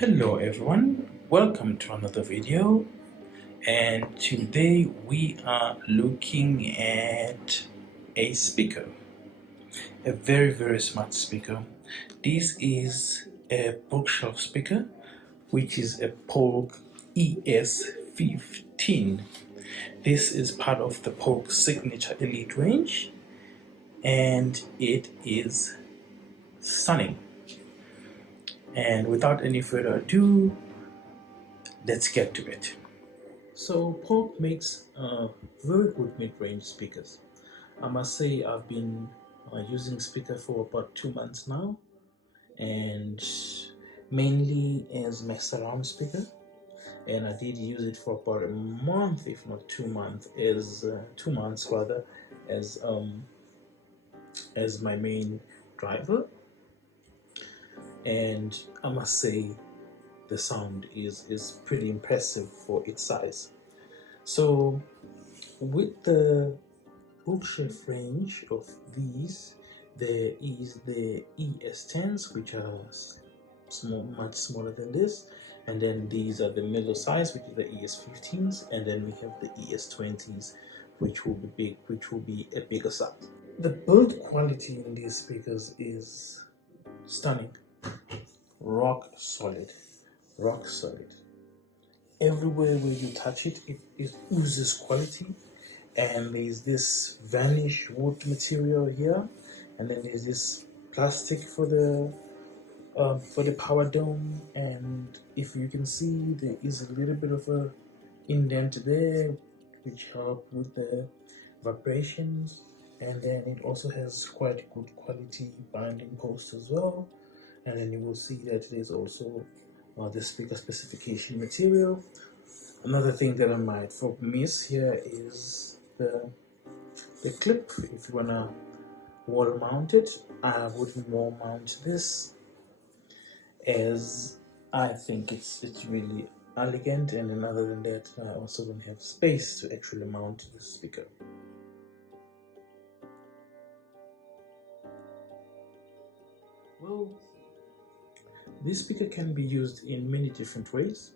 Hello everyone, welcome to another video, and today we are looking at a speaker, a very smart speaker. This is a bookshelf speaker, which is a Polk ES15. This is part of the Polk Signature Elite range, and it is stunning. And without any further ado, let's get to it. So Polk makes very good mid-range speakers. I must say I've been using speaker for about 2 months now, and mainly as my surround speaker, and I did use it for about a month, if not 2 months, as 2 months rather, as my main driver. And I must say the sound is pretty impressive for its size. So with the bookshelf range of these, there is the ES10s, which are much smaller than this, and then these are the middle size, which is the ES15s, and then we have the ES20s, which will be big, which will be a bigger size. The build quality in these speakers is stunning, rock solid. Everywhere where you touch it, it oozes quality. And there's this varnish wood material here, and then there's this plastic for the power dome, and if you can see, there is a little bit of a indent there which help with the vibrations. And then it also has quite good quality binding post as well. And then you will see that there's also the speaker specification material. Another thing that I might miss here is the clip. If you wanna wall mount it, I would wall mount this, as I think it's really elegant, and then other than that, I also don't have space to actually mount the speaker. Well, this speaker can be used in many different ways.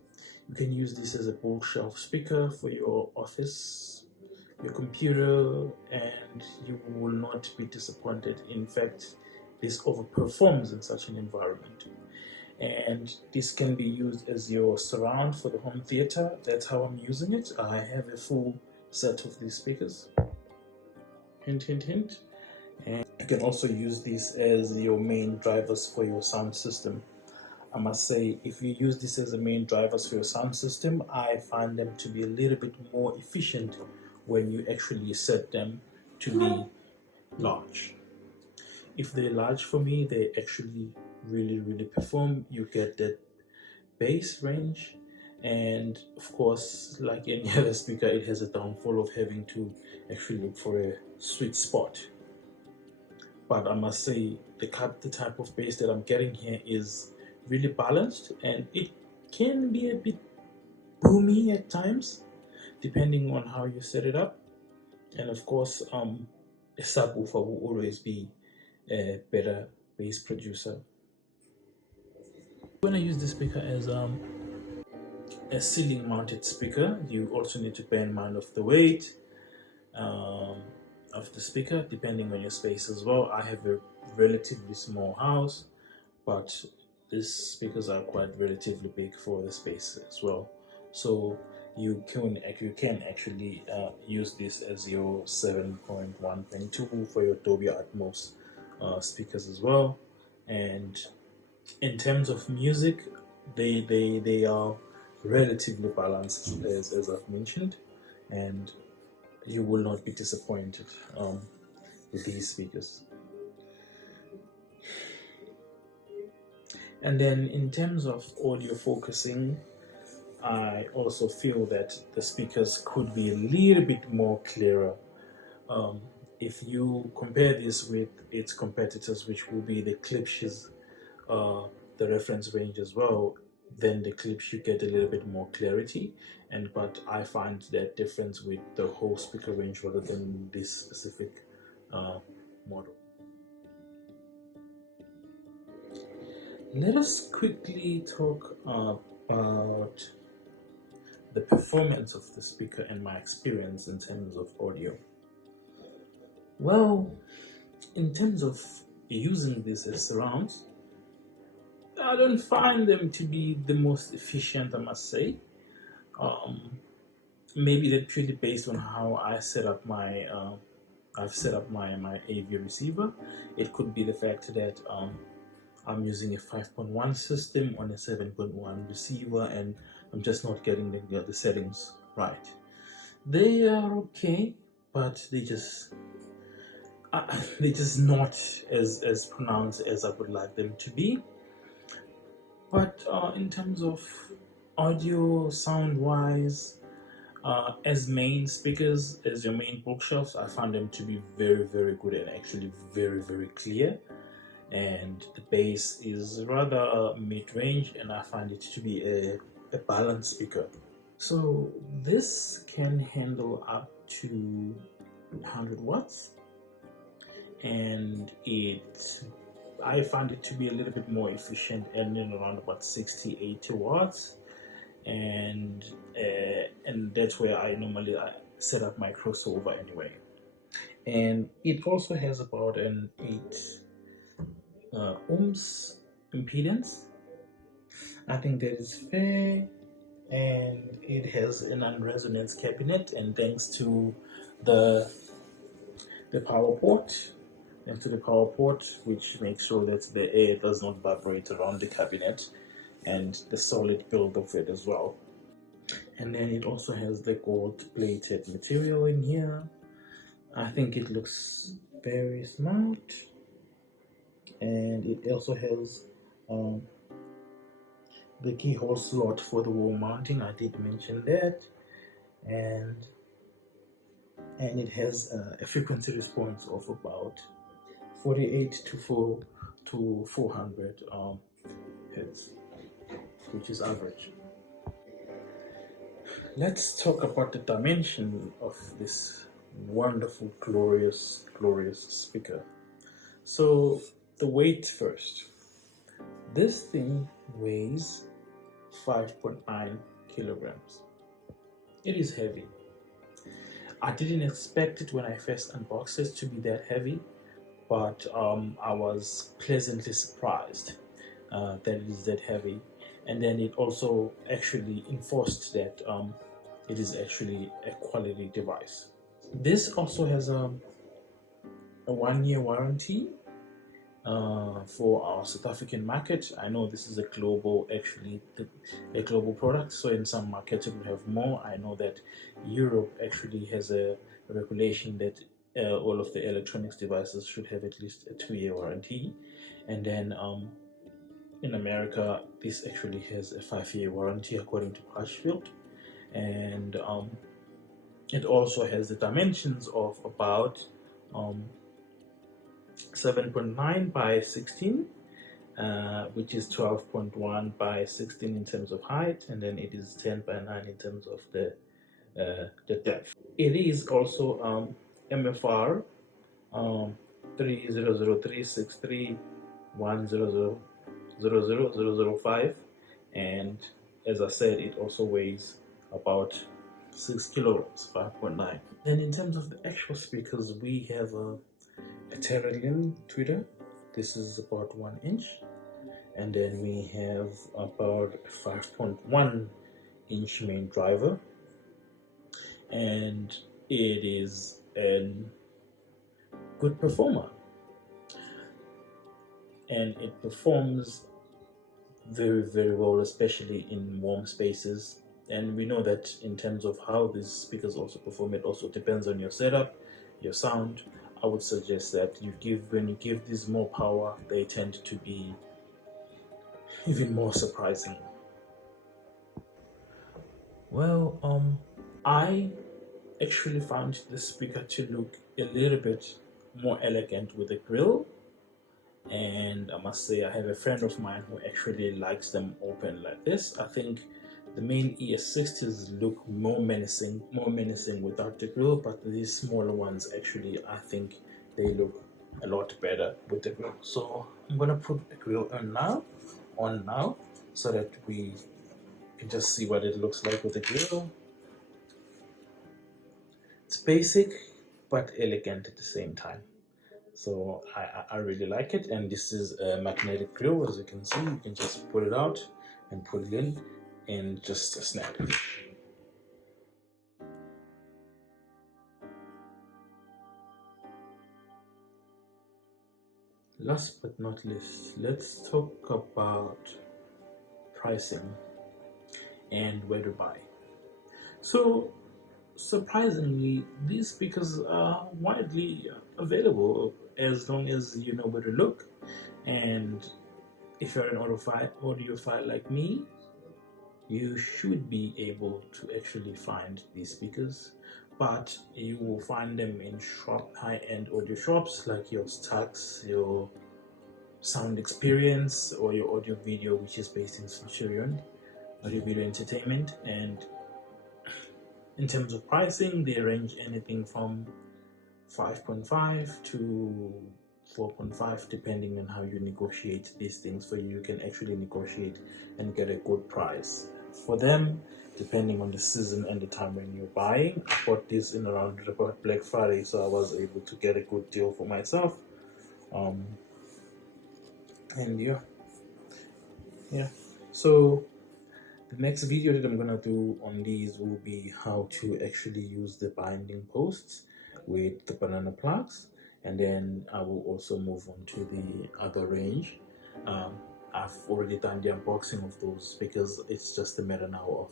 You can use this as a bookshelf speaker for your office, your computer, and you will not be disappointed. In fact, this overperforms in such an environment. And this can be used as your surround for the home theater. That's how I'm using it. I have a full set of these speakers. Hint, hint, hint. And you can also use this as your main drivers for your sound system. I must say, if you use this as the main drivers for your sound system, I find them to be a little bit more efficient when you actually set them to be large. If they're large for me, they actually really perform. You get that bass range, and of course, like any other speaker, it has a downfall of having to actually look for a sweet spot. But I must say, the type of bass that I'm getting here is really balanced, and it can be a bit boomy at times depending on how you set it up. And of course, a subwoofer will always be a better bass producer. When I use this speaker as a ceiling mounted speaker, you also need to bear in mind of the weight of the speaker, depending on your space as well. I have a relatively small house, but these speakers are quite relatively big for the space as well. So you can actually use this as your 7.1.2 for your Dolby Atmos speakers as well. And in terms of music, they are relatively balanced, as I've mentioned, and you will not be disappointed with these speakers. And then in terms of audio focusing, I also feel that the speakers could be a little bit more clearer. If you compare this with its competitors, which will be the Klipsch's, the reference range as well, then the Klipsch you get a little bit more clarity. But I find that difference with the whole speaker range rather than this specific model. Let us quickly talk about the performance of the speaker and my experience in terms of audio. Well, in terms of using this as surrounds, I don't find them to be the most efficient, I must say. Maybe that's purely based on how I set up my I've set up my AV receiver. It could be the fact that I'm using a 5.1 system on a 7.1 receiver, and I'm just not getting the settings right. They are okay, but they're just not as pronounced as I would like them to be. But in terms of audio, sound wise, as main speakers, as your main bookshelves, I found them to be very, very good and actually very, very clear. And the bass is rather mid-range, and I find it to be a balanced speaker. So this can handle up to 100 watts, and I find it to be a little bit more efficient, ending around about 60-80 watts, and that's where I normally set up my crossover anyway. And it also has about an 8 ohms impedance. I think that is fair, and it has a non-resonance cabinet, and thanks to the power port, which makes sure that the air does not vibrate around the cabinet, and the solid build of it as well. And then it also has the gold plated material in here. I think it looks very smart, and it also has the keyhole slot for the wall mounting. I did mention that, and it has a frequency response of about 48 to 400 hertz, which is average. Let's talk about the dimension of this wonderful, glorious speaker. So the weight first. This thing weighs 5.9 kilograms. It is heavy. I didn't expect it when I first unboxed it to be that heavy, but I was pleasantly surprised that it is that heavy. And then it also actually enforced that it is actually a quality device. This also has a 1-year warranty for our South African market. I know this is a global product, so in some markets it will have more. I know that Europe actually has a regulation that all of the electronics devices should have at least a 2-year warranty, and then in America this actually has a 5-year warranty according to Crutchfield, and it also has the dimensions of about 7.9 by 16, which is 12.1 by 16 in terms of height, and then it is 10 by 9 in terms of the depth. It is also MFR 3003631000005, and as I said, it also weighs about 6 kilograms, 5.9. And in terms of the actual speakers, we have a Terralion tweeter. This is about 1 inch, and then we have about a 5.1 inch main driver, and it is a good performer, and it performs very, very well, especially in warm spaces. And we know that in terms of how these speakers also perform, it also depends on your setup, your sound. I would suggest that when you give these more power, they tend to be even more surprising. Well, I actually found the speaker to look a little bit more elegant with a grill, and I must say I have a friend of mine who actually likes them open like this. I think the main ES15s look more menacing without the grill, but these smaller ones actually, I think they look a lot better with the grill. So I'm gonna put the grill on now, on now so that we can just see what it looks like with the grill. It's basic but elegant at the same time. So I really like it, and this is a magnetic grill. As you can see, you can just pull it out and put it in just a snap. Last but not least, let's talk about pricing and where to buy. So surprisingly, these speakers are widely available as long as you know where to look. And if you're an audiophile like me, you should be able to actually find these speakers, but you will find them in high-end audio shops like your Stax, your Sound Experience, or your Audio Video, which is based in Centurion, Audio Video Entertainment. And in terms of pricing, they range anything from 5.5 to 4.5, depending on how you negotiate these things. For you can actually negotiate and get a good price for them, depending on the season and the time when you're buying. I bought this in around about Black Friday, so I was able to get a good deal for myself. And yeah. So the next video that I'm gonna do on these will be how to actually use the binding posts with the banana plugs, and then I will also move on to the other range. I've already done the unboxing of those because it's just a matter now of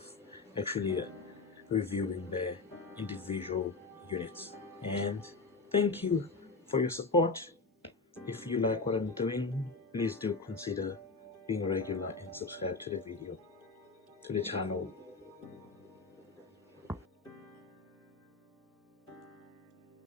actually reviewing the individual units. And thank you for your support. If you like what I'm doing, please do consider being regular and subscribe to the channel